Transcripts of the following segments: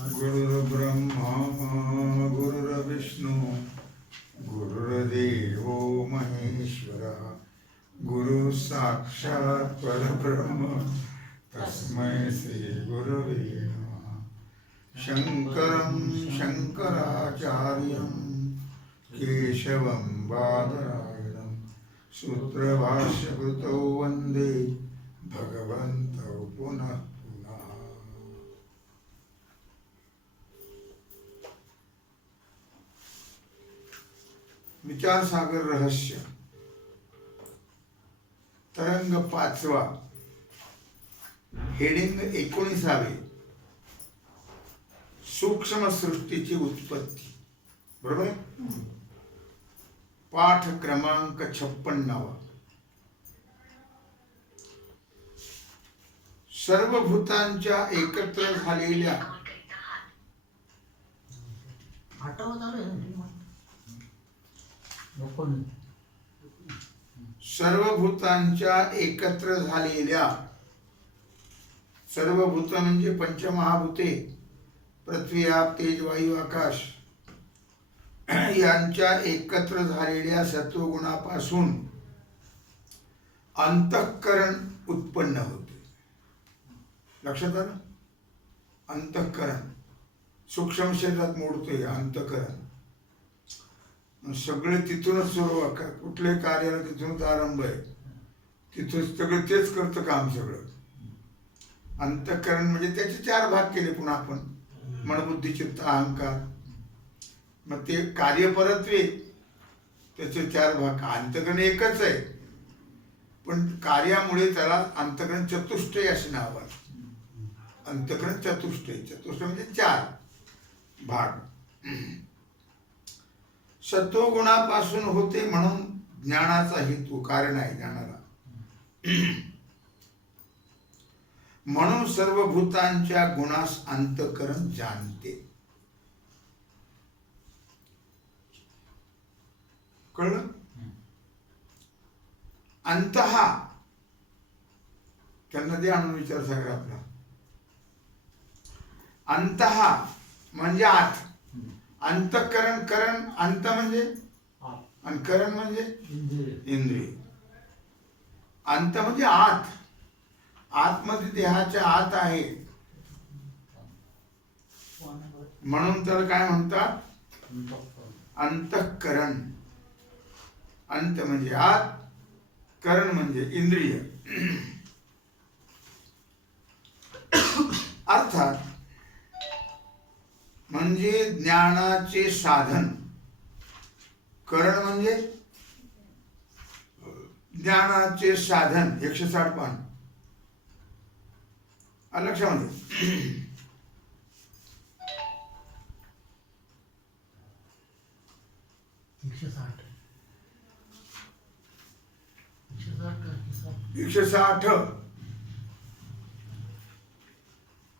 गुरुर्ब्रह्मा गुरुर्विष्णू गुरुर्देवो महेश्वरः गुरु साक्षात् परब्रह्म तस्मै श्री गुरवे नमः। शंकरं शंकराचार्यं केशवं बादरायणं सूत्रभाष्यकृतौ वन्दे भगवन्तौ पुनः पुनः। विचारसागर रहस्य तरंग 5वा, हेडिंग 19वे, सूक्ष्म सृष्टीची उत्पत्ती। बरोबर, पाठ क्रमांक 56वा। सर्व भूतांच्या एकत्र झालेल्या सर्वभूतांच्या एकत्र झालेल्या, सर्वभूत म्हणजे पंचमहाभूते, पृथ्वी आप तेज वायू आकाश यांच्या एकत्र झालेल्या सत्वगुणापासून अंतःकरण उत्पन्न होते। लक्षात आलं? अंतःकरण सूक्ष्म शरीरात मोडतोय अंतःकरण, सगळे तिथूनच सुरू, कुठले कार्याला तिथूनच आरंभ आहे, तिथून सगळं तेच करतं काम सगळं। अंतःकरण म्हणजे त्याचे 4 भाग केले पुन्हा आपण, मन बुद्धी चित्त अहंकार। मग ते कार्यपरत्वे त्याचे 4 भाग। अंतःकरण एकच आहे, पण कार्यामुळे त्याला अंतःकरण चतुष्टय असे नाव आहे। अंतःकरण चतुष्टय, चतुष्टय म्हणजे 4 भाग। सत्वगुणापासून होते म्हणून ज्ञानाचा हेतू कारण आहे ज्ञानाला। म्हणून सर्व भूतांच्या गुणास अंतःकरण जाणते। कळलं? अंतः त्यांना ते आणून विचार सागर आपला। अंतः म्हणजे आत, अंतःकरण, करण अंत म्हणजे आणि करण म्हणजे इंद्रिय। अंत म्हणजे आत, आतमध्ये देहाच्या आत आहे, म्हणून त्याला काय म्हणतात? अंतःकरण। अंत म्हणजे आत, करण म्हणजे इंद्रिय। अर्थात म्हणजे ज्ञानाचे साधन। करण म्हणजे ज्ञानाचे साधन। 160 पान लक्षामध्ये। 160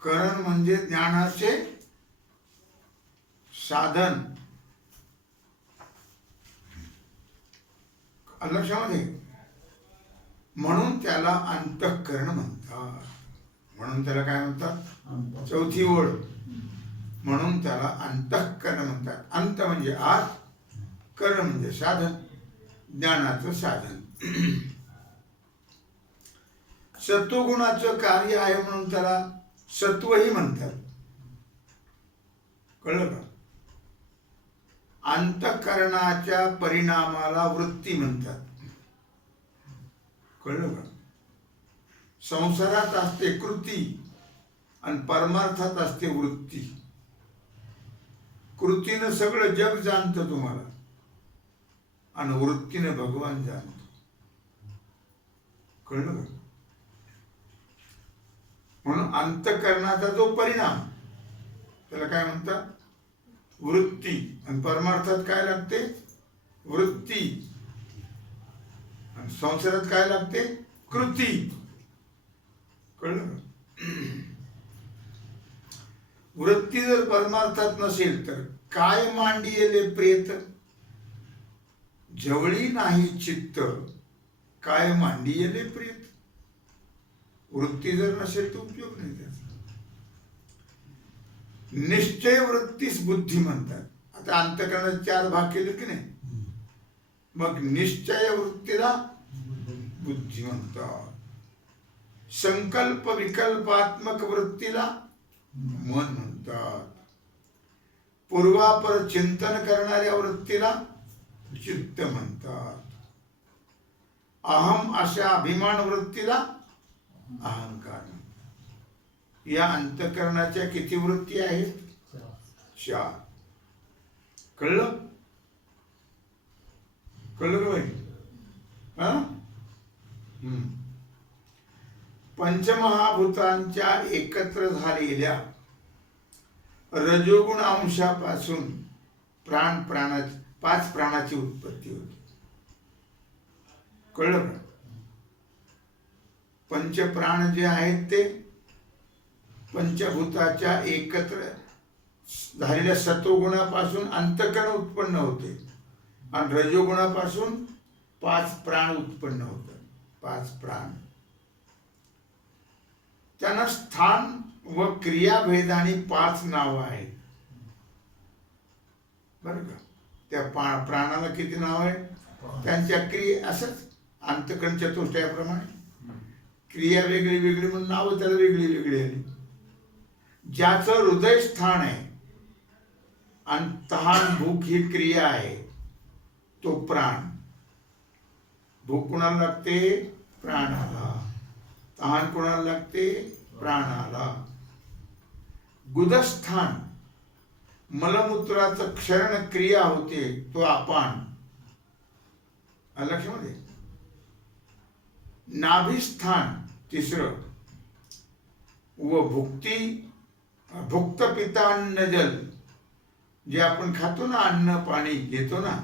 करण म्हणजे ज्ञानाचे साधन। लक्षामध्ये, म्हणून त्याला अंतःकरण म्हणतात। म्हणून त्याला काय म्हणतात? चौथी ओळ, म्हणून त्याला अंतःकरण म्हणतात। अंत म्हणजे आत, करण म्हणजे साधन, ज्ञानाचं साधन। सत्वगुणाचं कार्य आहे म्हणून त्याला सत्वही म्हणतात। कळलं का? अंतःकरणाच्या परिणामाला वृत्ती म्हणतात। कळलं का? संसारात असते कृती आणि परमार्थात असते वृत्ती। कृतीनं सगळं जग जाणतं तुम्हाला आणि वृत्तीने भगवान जाणतो। कळलं का? म्हणून अंतःकरणाचा जो परिणाम त्याला काय म्हणतात? वृत्ती। आणि परमार्थात काय लागते? वृत्ती। आणि संसारात काय लागते? कृती। कळलं? वृत्ती जर परमार्थात नसेल तर काय मांडिले प्रेत, जवळी नाही चित्त, काय मांडिले प्रेत। वृत्ती जर नसेल तर उपयोग नाही त्याचा। निश्चय वृत्तीस बुद्धी म्हणतात. आता अंतःकरणाचे 4 भाग केले की नाही, मग निश्चय वृत्तीला बुद्धी म्हणतात. संकल्प विकल्पात्मक वृत्तीला मन म्हणतात. पूर्वापर चिंतन करणाऱ्या वृत्तीला चित्त म्हणतात. अहम अशा अभिमान वृत्तीला अहंकार म्हणतात. या अंतःकरणाच्या किती वृत्ती आहेत? 4. कळलं? कळलं का भाई? हा? पंचमहाभूतांच्या एकत्र झालेल्या रजोगुण अंशापासून 5 प्राणाची उत्पत्ती होती. कळलं का? पंचप्राण जे आहेत ते पंचभूताच्या एकत्र झालेल्या सत्वगुणापासून अंतःकरण उत्पन्न होते आणि रजोगुणापासून 5 प्राण उत्पन्न होतात. 5 प्राण. त्यांना स्थान व क्रियाभेदाने 5 नावं आहेत. बरं का? त्या प्राणाला किती नाव आहेत? त्यांच्या क्रिया असंच अंतःकरण चतुष्टयाप्रमाणे क्रिया वेगळी वेगळी म्हणून नावं त्याला वेगळी वेगळी आली. ज्याचं हृदय स्थान आहे आणि तहान भूक ही क्रिया आहे, तो प्राण. भूक कोणाला लागते? प्राणाला. तहान कोणाला लागते? प्राणाला. गुदस्थान मलमूत्राचं क्षरण क्रिया होते, तो अपान. लक्षामध्ये. नाभिस्थान 3. व भुक्त पिता अन्न जल, जे आपण खातो ना, अन्न पाणी घेतो ना,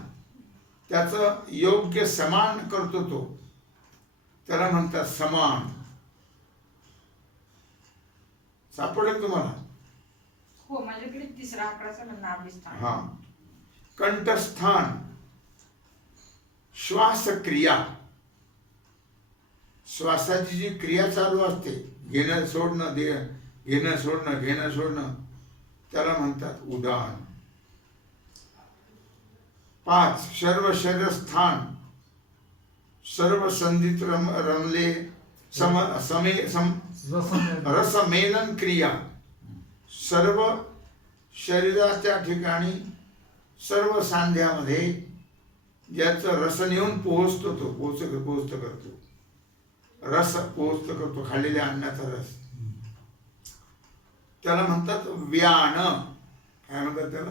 त्याचं योग्य समान करतो तो, त्याला म्हणतात समान. सापडेल तुम्हाला? हो, माझ्याकडे 3रा आकडाचा नाभिस्थान. हा. कंठस्थान श्वास क्रिया, श्वासाची जी क्रिया चालू असते, घेणं सोडणं, घेणं सोडणं, घेणं सोडणं, त्याला म्हणतात उदान. 5 सर्व शरीरस्थान, सर्व संधीत रमले रसमेलन क्रिया, सर्व शरीराच्या ठिकाणी सर्व सांध्यामध्ये ज्याचं रस नेऊन पोहोचतो, तो पोहोचत करतो, रस पोहोचत करतो, खाल्लेल्या अन्नाचा रस, त्याला म्हणतात व्यान. काय म्हणतात त्याला?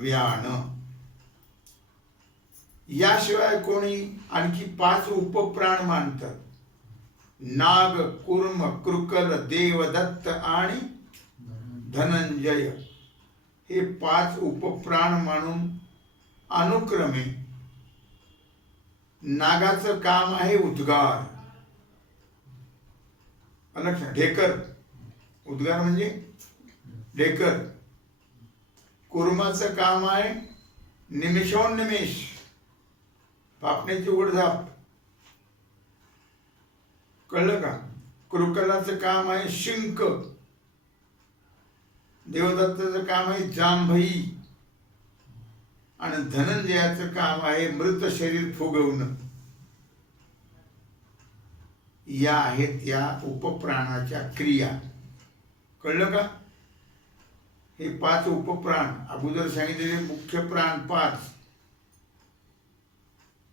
व्यान. याशिवाय कोणी आणखी 5 उपप्राण मानतात. नाग, कूर्म, कृकल, देवदत्त आणि धनंजय हे 5 उपप्राण मानून अनुक्रमे नागाचं काम आहे उद्गार. लक्षात. ढेकर, उद्गार म्हणजे ढेकर. कुर्माचं काम आहे निमिषोन्निमेष, पापण्याची उघडझाप. कळलं का? कृकलाचं काम आहे शिंक. देवदत्ताचं काम आहे जांभई. आणि धनंजयाचं काम आहे मृत शरीर फुगवणं. या आहेत या उपप्राणाच्या क्रिया. कळलं का? हे 5 उपप्राण अगोदर सांगितलेले मुख्य प्राण 5: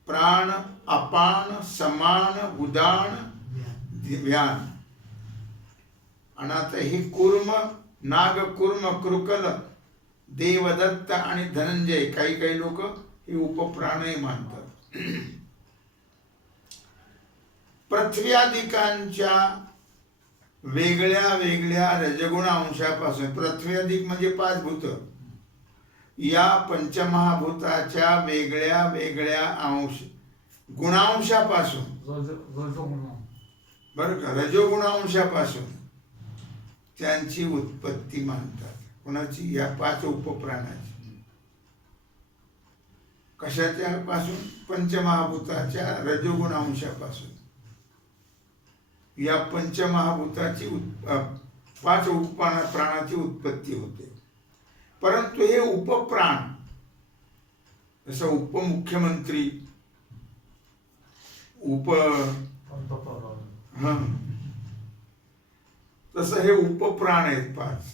प्राण, अपान, समान, उदान, व्यान. आणि आता हे कूर्म, नाग, कूर्म, कृकल, देवदत्त आणि धनंजय, काही लोक हे उपप्राणही मानतात. पृथ्व्यादिकांच्या वेगळ्या वेगळ्या रजगुण अंशापासून, पृथ्व्यादिक म्हणजे 5 भूत, या पंचमहाभूताच्या वेगळ्या वेगळ्या अंश गुणांशापासून, बरं का, रजोगुणांशापासून त्यांची उत्पत्ती मानतात. कोणाची? या 5 उपप्राणाची. कशाच्या पासून? पंचमहाभूताच्या रजोगुणांशापासून. या पंचमहाभूताची 5 प्राणाची उत्पत्ती होते. परंतु हे उपप्राण, जसं उपमुख्यमंत्री, हं, तसं हे उपप्राण आहेत 5.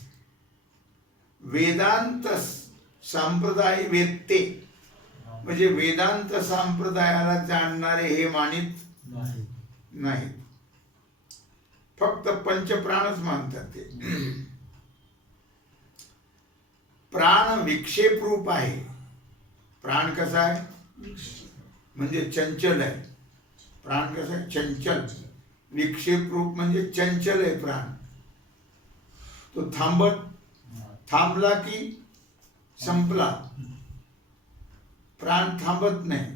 वेदांत संप्रदाय वेत्ते म्हणजे वेदांत संप्रदायाला जाणणारे हे मानित नाहीत. फक्त पंचप्राणच मानतात ते. प्राण विक्षेप रूप आहे. प्राण कसा आहे म्हणजे चंचल आहे. प्राण कसा आहे चंचल. विक्षेप रूप म्हणजे चंचल आहे प्राण. तो थांबला की संपला. प्राण थांबत नाही.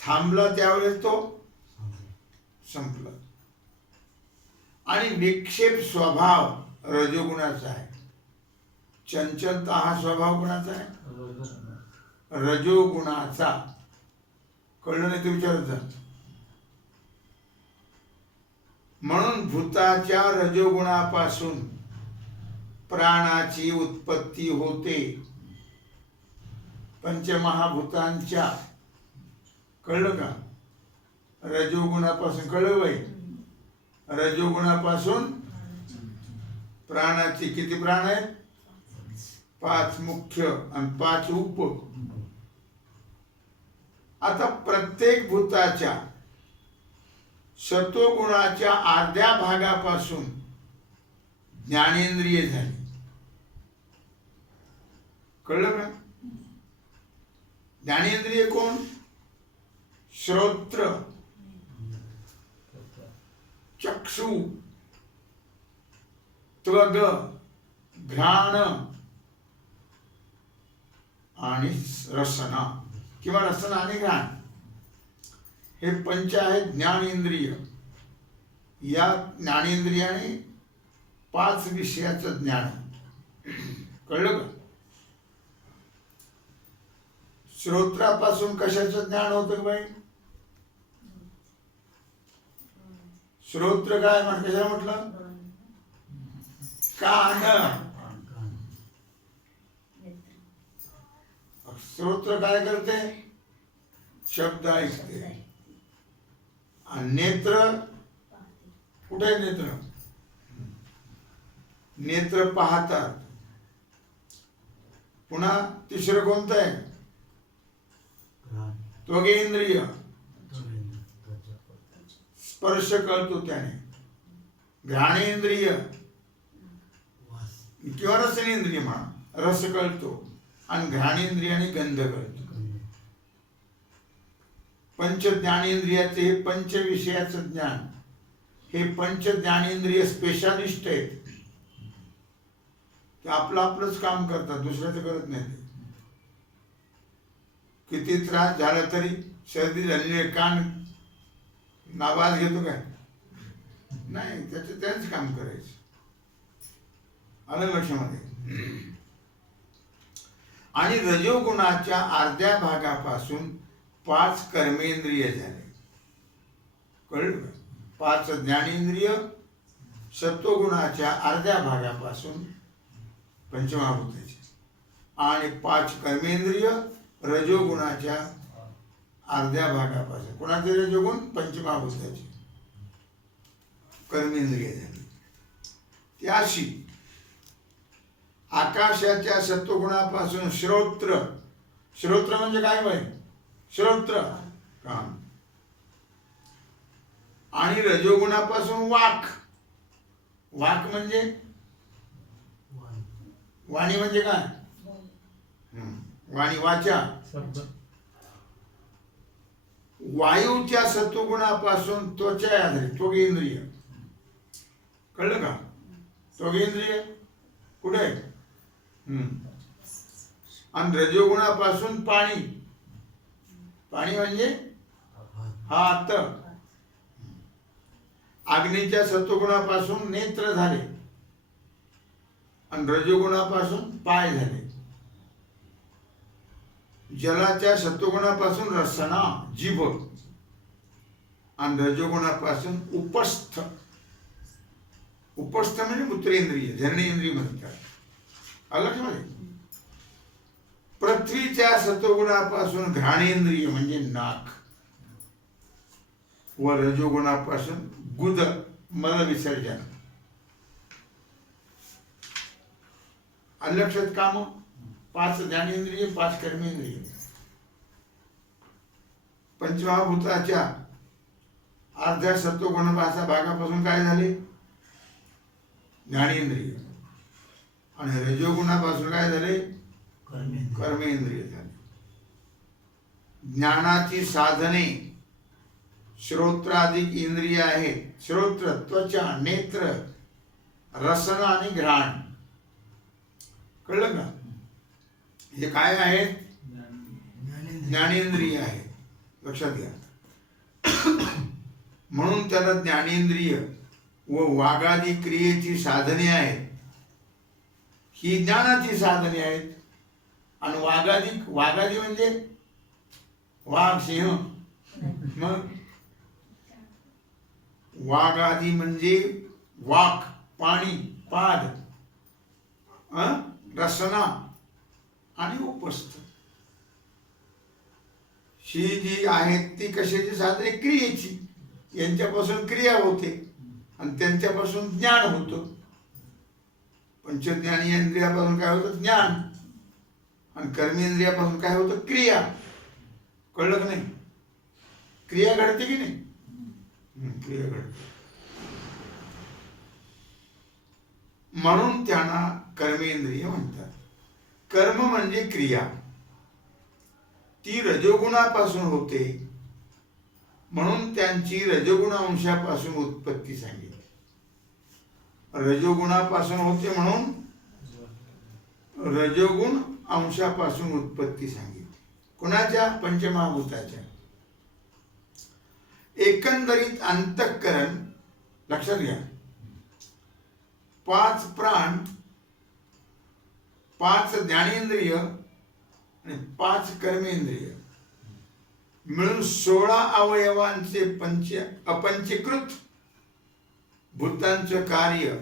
थांबला त्यावेळेस तो संपला. आणि विक्षेप स्वभाव रजोगुणाचा आहे. चंचलता हा स्वभाव कोणाचा आहे? रजोगुणाचा. कळलं नाही ते विचारत जा. म्हणून भूताच्या रजोगुणापासून प्राणाची उत्पत्ती होते. पंचमहाभूतांच्या. कळलं का? रजोगुणापासून. कळलं बाई? रजोगुणापासून प्राणाची किती प्राण आहेत? 5 मुख्य आणि 5 उप. आता प्रत्येक भूताच्या सत्वगुणाच्या अर्ध्या भागापासून ज्ञानेंद्रिय झाली. कळलं का? ज्ञानेंद्रिय कोण? श्रोत्र, चक्षु, त्वग, घ्राण आणि रसना किंवा रसना आणि घ्राण. हे पंच आहेत ज्ञानेंद्रिय. या ज्ञानेंद्रियाने 5 विषयाचं ज्ञान. कळलं का? श्रोत्रापासून कशाचं ज्ञान होतं बाई? श्रोत्र काय कशाला म्हटलं? कान. श्रोत्र काय करते? शब्द ऐकते. आणि नेत्र कुठे आहे? नेत्र नेत्र पाहतात. पुन्हा तिसरं कोणतं आहे? त्वगेंद्रिय. स्पर्श कळतो त्याने. घ्राणेंद्रिय किंवा रसनेंद्रिय म्हणा. रस कळतो. आणि घ्राणेंद्रियाने गंध कळतो. पंच ज्ञानेंद्रियाचे हे 5 विषयाचं ज्ञान. हे 5 ज्ञानेंद्रिय स्पेशालिस्ट आहेत. ते आपलंच काम करतात, दुसऱ्याचं करत नाही. किती त्रास झाला तरी, सर्दी झालेली कान नावाज घेतो काय? नाही, त्याच काम करायचं. आलं लक्षामध्ये? आणि रजोगुणाच्या अर्ध्या भागापासून 5 कर्मेंद्रिय झाले. कळलं? 5 ज्ञानेंद्रिय सत्वगुणाच्या अर्ध्या भागापासून पंचमहाभूताचे. आणि 5 कर्मेंद्रिय रजोगुणाच्या अर्ध्या भागापासून. कोणाचे रजोगुण? पंचमहाभूताचे कर्मेंद्रिय झाली. ती अशी आकाशाच्या सत्वगुणापासून श्रोत्र. श्रोत्र म्हणजे काय बाई? श्रोत्र कान. आणि रजोगुणापासून वाक. वाक म्हणजे वाणी. म्हणजे काय? वाणी वाचा. वायूच्या सत्वगुणापासून त्वचा आधारित त्वगेंद्रिय. कळलं का? त्वगेंद्रिय कुठे? आणि रजोगुणापासून पाणी. पाणी म्हणजे हात. अग्नीच्या सत्वगुणापासून नेत्र झाले. आणि रजोगुणापासून पाय झाले. जलाच्या सत्वगुणापासून रसना जीभ. आणि रजोगुणापासून उपस्थ उपस्थ म्हणजे मूत्रेंद्रिय, जननेंद्रिय म्हणतात. अलग मध्ये पृथ्वीच्या सत्वगुणापासून घ्राणेंद्रिय म्हणजे नाक व रजोगुणापासून गुद मल विसर्जन. अलक्षात काम 5 ज्ञानेंद्रिय 5 कर्मेंद्रिय. पंचमहाभूताच्या अर्ध्या सत्वगुणापासून भागापासून काय झाले? ज्ञानेंद्रिय. आणि रजोगुणापासून काय झाले? कर्मेंद्रिय झाले. ज्ञानाची साधने श्रोत्राधिक इंद्रिय आहेत. श्रोत्र, त्वचा, नेत्र, रसना आणि घ्राण. कळलं का? हे काय आहेत? ज्ञानेंद्रिय आहे. लक्षात घ्या. म्हणून त्याला ज्ञानेंद्रिय व वागादी क्रियेची साधने आहेत. ही ज्ञानाची साधने आहेत. आणि वागादी म्हणजे वाघ, सिंह. मग वागादी म्हणजे वाक, पाणी, पाद, रसना आणि उपस्थ. ही जी आहेत ती कशाची साधने? क्रियेची. यांच्यापासून क्रिया होते आणि त्यांच्यापासून ज्ञान होतं. पंचज्ञानेंद्रियापासून काय होतं? ज्ञान. आणि कर्मेंद्रियापासून काय होतं? क्रिया. कळलं का नाही? क्रिया घडते की नाही? क्रिया घडते. म्हणून त्यांना कर्मेंद्रिय म्हणतात. कर्म म्हणजे क्रिया. ती रजोगुणापासून होते म्हणून त्यांची रजोगुण अंशापासून उत्पत्ती सांगितली. रजोगुणापासून होते म्हणून रजोगुण अंशापासून उत्पत्ती सांगितली. कुणाच्या? पंचमहाभूताच्या. एकंदरीत अंतःकरण लक्षात घ्या. 5 प्राण, 5 ज्ञानेंद्रिय आणि 5 कर्मेंद्रिय मिळून 16 अवयवांचे अपंचीकृत भूतांचं कार्य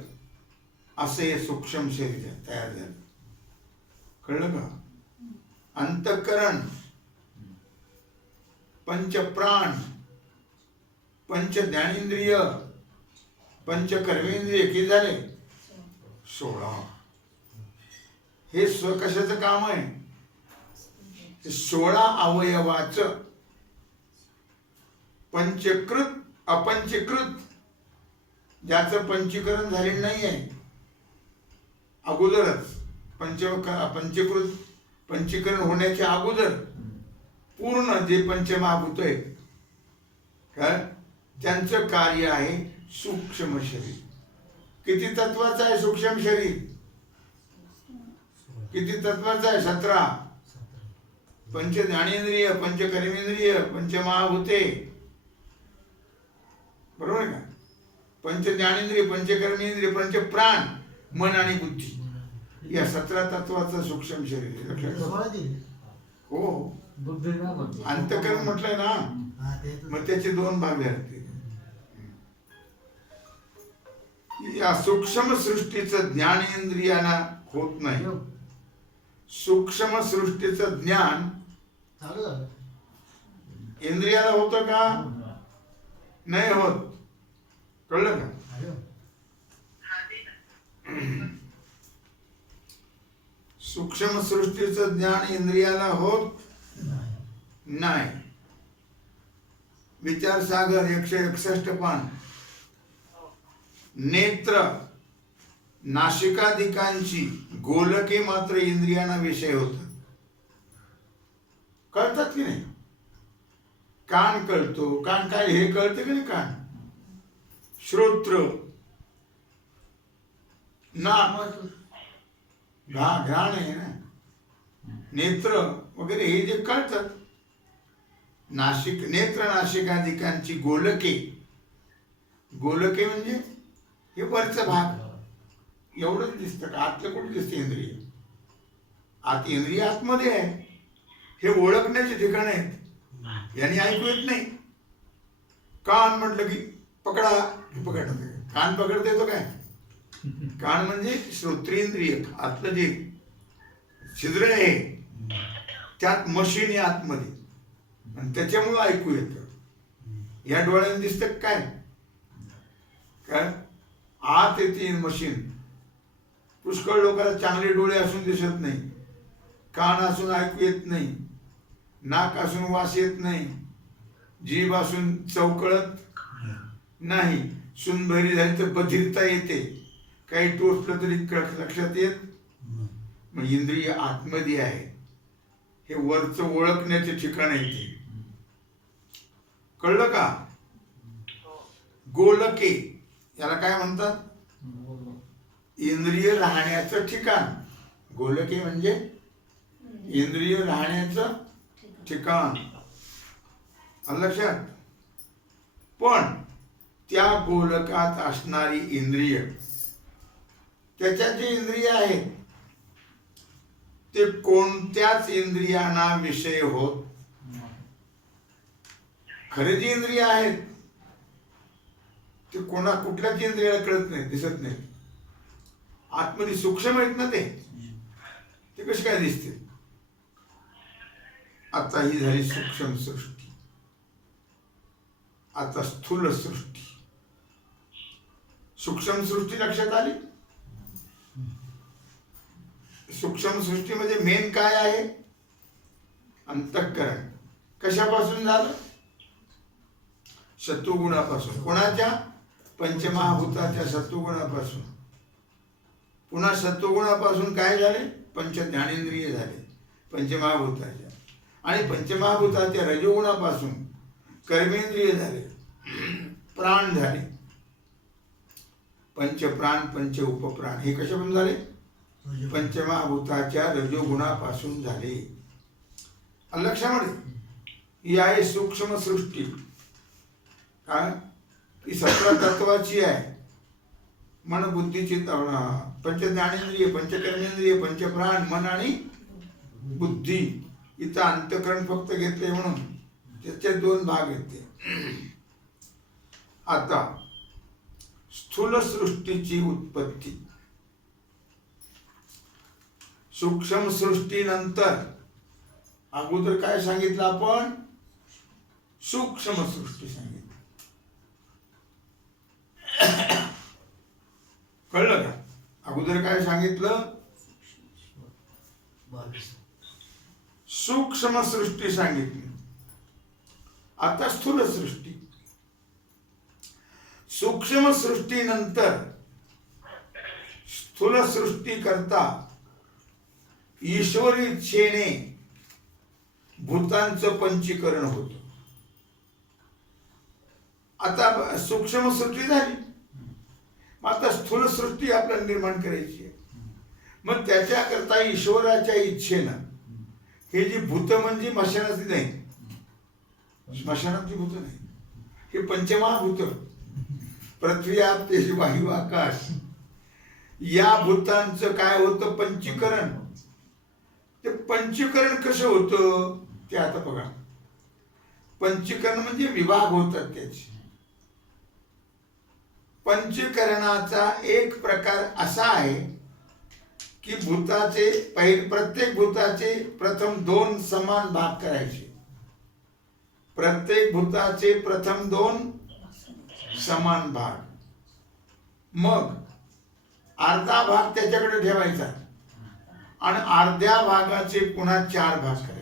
असे सूक्ष्म शरीर तयार झालं. कळलं का? अंतःकरण, पंचप्राण, पंच ज्ञानेंद्रिय, पंच कर्मेंद्रिय किती झाले? 16. हे कशाचं काम आहे? 16 अवयवाचं पंचीकृत अपंचीकृत, ज्याचं पंचीकरण झालेलं नाही आहे अगोदरच. पंचीकृत पंचीकरण होण्याच्या अगोदर पूर्ण जे पंचमहाभूत आहेत काय त्यांचं कार्य आहे सूक्ष्म शरीर. किती तत्वाचं आहे सूक्ष्म शरीर? किती तत्वाचं आहे? 17. पंच ज्ञानेंद्रिय, पंच कर्मेंद्रिय, पंचमहाभूते. बरोबर आहे का? पंच ज्ञानेंद्रिय, पंच कर्मेंद्रिय, पंच प्राण, मन आणि बुद्धी या 17 तत्वाचं सूक्ष्म शरीर आहे. हो. अंतःकरण म्हटलंय ना, मग त्याचे 2 भाग झाले. या सूक्ष्म सृष्टीचं ज्ञानेंद्रियांना होत नाही. सूक्ष्म सृष्टीचं ज्ञान इंद्रियाला होतं का? नाही होत. कळलं का? सूक्ष्म सृष्टीचं ज्ञान इंद्रियाला होत नाही. विचारसागर 161 पान. नेत्र नासिकादिकांची गोलके मात्र इंद्रियांना विषय होतात. कळतात की नाही? कान कळतो. कान काय हे कळते की नाही? कान, श्रोत्र, नाक, घ्राण आहे ना, नेत्र वगैरे हे जे कळतात. नेत्र नासिकादिकांची गोलके. गोलके म्हणजे हे वरचा भाग. एवढंच दिसतं का? आतलं कुठं दिसते इंद्रिय? आत इंद्रिय आतमध्ये आहे. हे ओळखण्याचे ठिकाण आहेत. यांनी ऐकू येत नाही. कान म्हटलं की पकडा, हे पकडत. कान पकडता येतो काय? कान म्हणजे श्रोत्रेंद्रिय, आतलं जे छिद्र आहे त्यात मशीन आहे आतमध्ये, आणि त्याच्यामुळं ऐकू येतं. या डोळ्याने दिसतं काय? काय आत येते मशीन. पुष्कळ लोकांना चांगले डोळे असून दिसत नाही, कान असून ऐकू येत नाही, नाक असून वास येत नाही, जीभ असून चवकळत नाही, सुनभरी झाली तर बधिरता येते, काही टोचलं तरी लक्षात येत. मग इंद्रिय आतमध्ये आहे, हे वरचं ओळखण्याचे ठिकाण आहे ते. कळलं का? गोलके याला काय म्हणतात? इंद्रिय राहण्याचं ठिकाण. गोलके म्हणजे इंद्रिय राहण्याचं ठिकाण. आलं लक्षात? पण त्या गोलकात असणारी इंद्रिय, त्याच्यात जे इंद्रिय आहेत ते कोणत्याच इंद्रियांना विषय होत. खरे जे इंद्रिय आहेत ते कुठल्याच इंद्रियाला कळत नाही, दिसत नाही. आतमध्ये सूक्ष्म आहेत ना ते कसे काय दिसते? आता ही झाली सूक्ष्म सृष्टी. आता स्थूल सृष्टी. सूक्ष्म सृष्टी लक्षात आली? सूक्ष्म सृष्टीमध्ये मेन काय आहे? अंतःकरण. कशापासून झालं? सत्वगुणापासून. कोणाच्या? पंचमहाभूताच्या सत्वगुणापासून. पुन्हा सत्वगुणापासून काय झाले? पंच ज्ञानेंद्रिय झाले पंचमहाभूताच्या, आणि पंचमहाभूताच्या रजोगुणापासून कर्मेंद्रिय झाले, प्राण झाले, पंचप्राण पंच उपप्राण. हे कशापासून झाले? पंचमहाभूताच्या रजोगुणापासून झाले. लक्षामध्ये ही आहे सूक्ष्म सृष्टी. काय? ही 17 तत्वाची आहे. मन बुद्धीची पंच ज्ञानेंद्रिय, पंचकर्मेंद्रिय, पंचप्राण, मन आणि बुद्धी. इथं अंतःकरण फक्त घेतले म्हणून त्याचे 2 भाग येते. आता स्थूल सृष्टीची उत्पत्ती. सूक्ष्म सृष्टीनंतर अगोदर काय सांगितलं आपण? सूक्ष्म सृष्टी सांगितली. कळलं का? अगोदर काय सांगितलं? सूक्ष्म सृष्टी सांगितली. आता स्थूल सृष्टी. सूक्ष्म सृष्टीनंतर स्थूल सृष्टी करता ईश्वरी इच्छेने भूतांचं पंचीकरण होतं. आता सूक्ष्म सृष्टी झाली, मग आता स्थूल सृष्टी आपल्याला निर्माण करायची आहे. मग त्याच्याकरता ईश्वराच्या इच्छेनं हे जी भूत म्हणजे स्मशानातली नाही, स्मशानातली भूत नाही, हे पंचमहाभूत, पृथ्वी आप तेज वायू आकाश, या भूतांचं काय होतं? पंचीकरण. ते पंचीकरण कसं होतं ते आता बघा. पंचीकरण म्हणजे विभाग होतात त्याचे. पंचीकरणाचा एक प्रकार असा आहे की भूताचे प्रत्येक भूताचे प्रथम 2 समान भाग करायचे. प्रत्येक भूताचे प्रथम 2 समान भाग, मग अर्धा भाग त्याच्याकडे ठेवायचा आणि अर्ध्या भागाचे पुन्हा 4 भाग करायचे.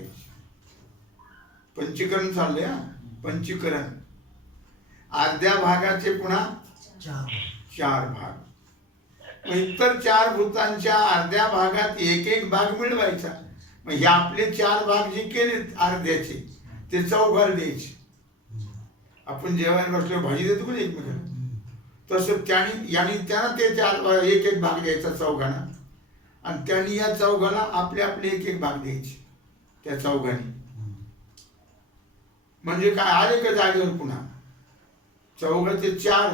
पंचीकरण चाललंय हा. पंचीकरण. अर्ध्या भागाचे पुन्हा 4 भाग. इतर 4 भूतांच्या अर्ध्या भागात एक भाग मिळवायचा. मग हे आपले 4 भाग जे केले अर्ध्याचे ते चौघाला द्यायचे. आपण जेवायला बसलो भाजी देतो पण एकमेकांना, तसं त्यांना ते 4 एक भाग द्यायचा चौघांना, आणि त्यांनी या चौघाला आपले आपले एक भाग द्यायचे त्या चौघांनी. म्हणजे काय आले का जागेवर? पुन्हा चौघाचे 4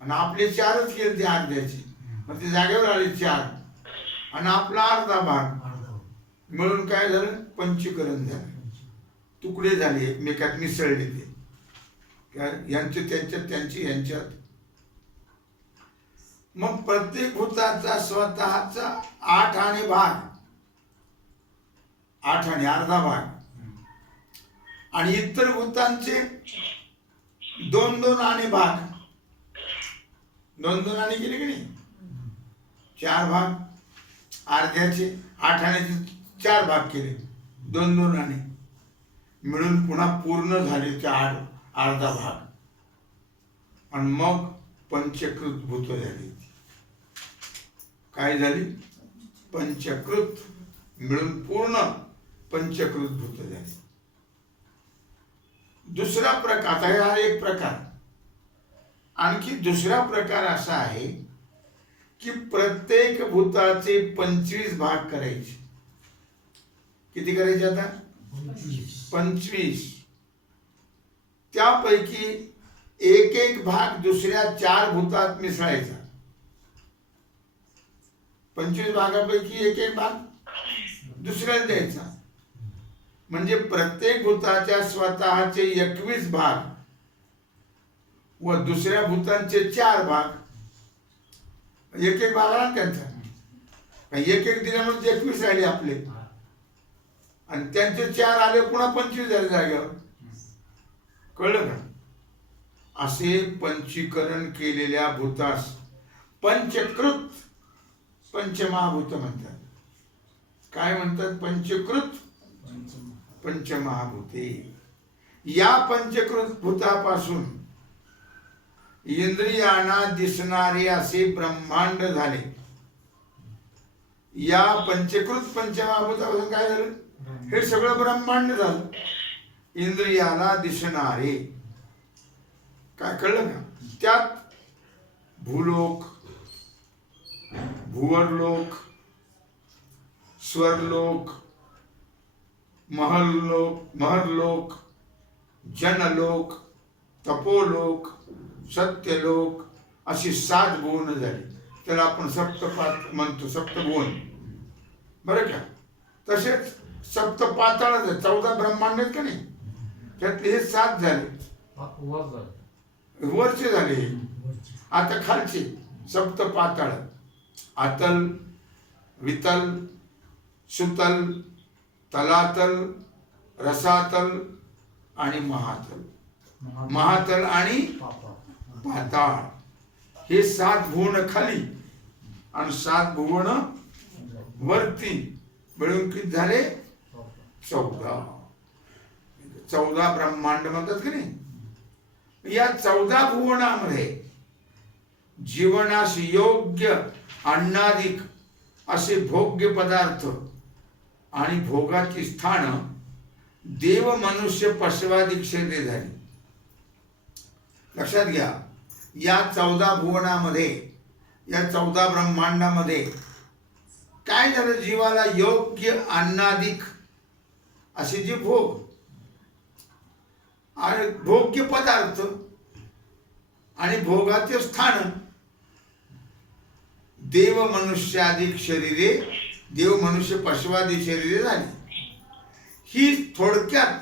आणि आपले 4च केले ते अर्ध्याचे, मग ते जागेवर आले 4 आणि आपला अर्धा भाग मिळून काय झालं? पंचीकरण झालं. तुकडे झाले, एकमेकात मिसळले ते, यांचे त्यांच्यात, त्यांची यांच्यात. मग प्रत्येक भूताचा स्वतःचा 8 आणे भाग, 8 आणे अर्धा भाग, आणि इतर भूतांचे 2-2 आणे भाग, 2-2 आणे केले की नाही, 4 भाग, अर्ध्याचे 8 आण्याचे 4 भाग केले, 2-2 आणे मिळून पुन्हा पूर्ण झाले ते अर्धा भाग, आणि मग पंचकृत भूत झाली. काय झाली? पंचकृत, मिळून पूर्ण पंचकृत भूत झाली. दुसरा प्रकार, आता हा एक प्रकार. आणखी दुसरा प्रकार असा आहे की प्रत्येक भूताचे 25 भाग करायचे. किती करायचे आता? 25. त्यापैकी एक भाग दुसऱ्या 4 भूतात मिसळायचा. 25 भागापैकी एक भाग दुसऱ्याला द्यायचा. म्हणजे प्रत्येक भूताच्या स्वतःचे 21 भाग व दुसऱ्या भूतांचे 4 भाग, एक भाग आला त्यांचा, एक दिल्यामुळे 21 राहिले आपले, आणि त्यांचे 4 आले, पुन्हा 25 झाले जागेवर. कळलं का? असे पंचीकरण केलेल्या भूतास पंचकृत, पंचमहाभूत म्हणतात. काय म्हणतात? पंचकृत, पंचमहाभूते. या पंचकृत भूतापासून इंद्रियांना दिसणारे असे ब्रह्मांड झाले. या पंचकृत पंचमहाभूतापासून काय झालं? हे सगळं ब्रह्मांड झालं. इंद्रियाला दिसणारे, काय कळलं का? त्यात भूलोक, भुवरलोक, स्वर्लोक, महरलोक, जनलोक, तपोलोक, सत्यलोक अशी 7 भुवन झाली. त्याला आपण सप्तपात म्हणतो, सप्तभुवन, बरं का? तसेच सप्तपाताळ, 14 ब्रह्मांड आहेत का नाही, त्यातले हे 7 झाले, वरचे झाले. आता खालचे सप्तपाताळ, अतल, वितल, सुतल, तलातल, रसातल आणि महातल. महातल आणि पाताळ हे 7 भुवन खाली आणि 7 भुवन वरती मिळून किती झाले? 14 ब्रह्मांड म्हणतात की नाही. या 14 भुवनामध्ये जीवनास योग्य अन्नादिक असे भोग्य पदार्थ आणि भोगाची स्थान देव, मनुष्य, पशवादिक शरीरे झाली. लक्षात घ्या, या 14 भुवनामध्ये, या 14 ब्रह्मांडामध्ये काय झालं? जीवाला योग्य अन्नादिक असे जे भोग आणि भोग्य पदार्थ आणि भोगाचे स्थान देव, मनुष्यादिक शरीरे, देव, मनुष्य, पशवादी शरीरे झाली. ही थोडक्यात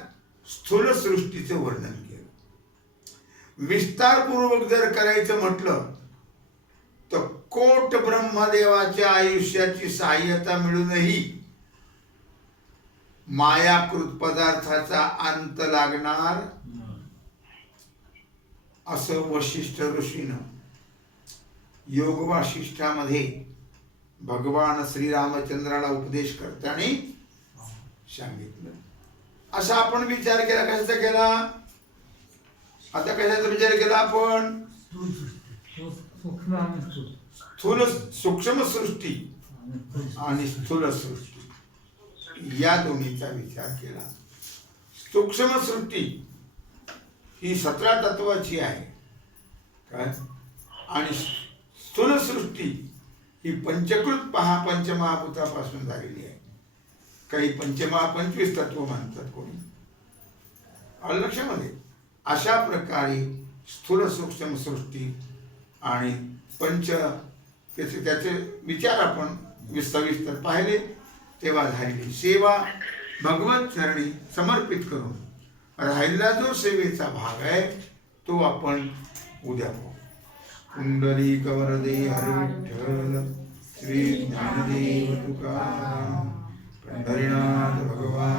स्थूल सृष्टीचे वर्णन केलं. विस्तारपूर्वक जर करायचं म्हटलं तर कोट ब्रह्मदेवाच्या आयुष्याची सहाय्यता मिळूनही मायाकृत पदार्थाचा अंत लागणार असं वशिष्ठ ऋषीनं योग वासिष्ठामध्ये भगवान श्रीरामचंद्राला उपदेश करताना सांगितलं. असा आपण विचार केला. कशाचा केला? आता कशाचा विचार केला आपण? स्थूल, सूक्ष्म सृष्टी आणि स्थूल सृष्टी या दोन्हीचा विचार केला. सूक्ष्म सृष्टी ही 17 तत्वाची आहे काय, आणि स्थूल सृष्टी ही पंचकृत पंचमहाभूतापासून झालेली आहे. काही 25 तत्व म्हणतात कोणी, आलं लक्षामध्ये. अशा प्रकारे स्थूल सूक्ष्म सृष्टी आणि त्याचे विचार आपण सविस्तर पाहिले. तेव्हा झालेली सेवा भगवत चरणी समर्पित करून राहिलेला जो सेवेचा भाग आहे तो आपण उद्या पाहू. पुंडलिक वरदे हर विठ्ठल श्री ज्ञानदेव तुकाराम पंढरीनाथ भगवान